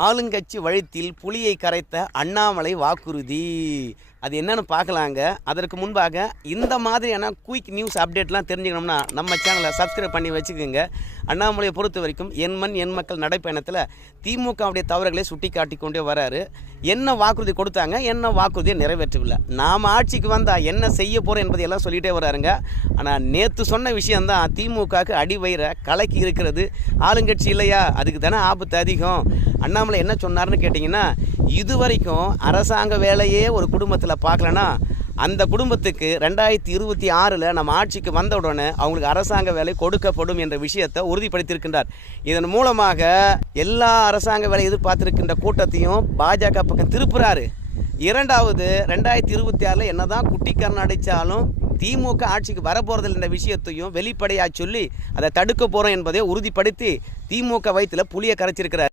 ஆளுங்கட்சி வழித்தில் புலியை கரைத்த அண்ணாமலை வாக்குறுதி. அது என்னன்னு பார்க்கலாங்க. அதற்கு முன்பாக இந்த மாதிரியான குயிக் நியூஸ் அப்டேட்லாம் தெரிஞ்சுக்கணும்னா நம்ம சேனலை சப்ஸ்கிரைப் பண்ணி வச்சுக்கோங்க. அண்ணாமலையை பொறுத்த வரைக்கும் என் மண் என் மக்கள் நடைப்பயணத்தில் திமுகவுடைய தவறுகளை சுட்டி காட்டி கொண்டே வராரு. என்ன வாக்குறுதி கொடுத்தாங்க, என்ன வாக்குறுதியை நிறைவேற்றவில்லை, நாம் ஆட்சிக்கு வந்தால் என்ன செய்ய போகிறோம் என்பதையெல்லாம் சொல்லிகிட்டே வராருங்க. ஆனால் நேற்று சொன்ன விஷயந்தான் திமுகவுக்கு அடிவயிற கலக்கி இருக்கிறது. ஆளுங்கட்சி இல்லையா, அதுக்கு தானே ஆபத்து அதிகம். அண்ணாமலை என்ன சொன்னார்னு கேட்டிங்கன்னா, இதுவரைக்கும் அரசாங்க வேலையே ஒரு குடும்பத்தில் பார்க்கலன்னா அந்த குடும்பத்துக்கு 2026 நம்ம ஆட்சிக்கு வந்த உடனே அவங்களுக்கு அரசாங்க வேலை கொடுக்கப்படும் என்ற விஷயத்தை உறுதிப்படுத்தியிருக்கின்றார். இதன் மூலமாக எல்லா அரசாங்க வேலை எதிர்பார்த்திருக்கின்ற கூட்டத்தையும் பாஜக பக்கம் திருப்புறாரு. இரண்டாவது 2026 என்னதான் குட்டிக்காரன் அடித்தாலும் திமுக ஆட்சிக்கு வரப்போறதில்லை என்ற விஷயத்தையும் வெளிப்படையாக சொல்லி அதை தடுக்க போகிறோம் என்பதை உறுதிப்படுத்தி திமுக வயிற்றில் புலியை கரைச்சிருக்கிறார்.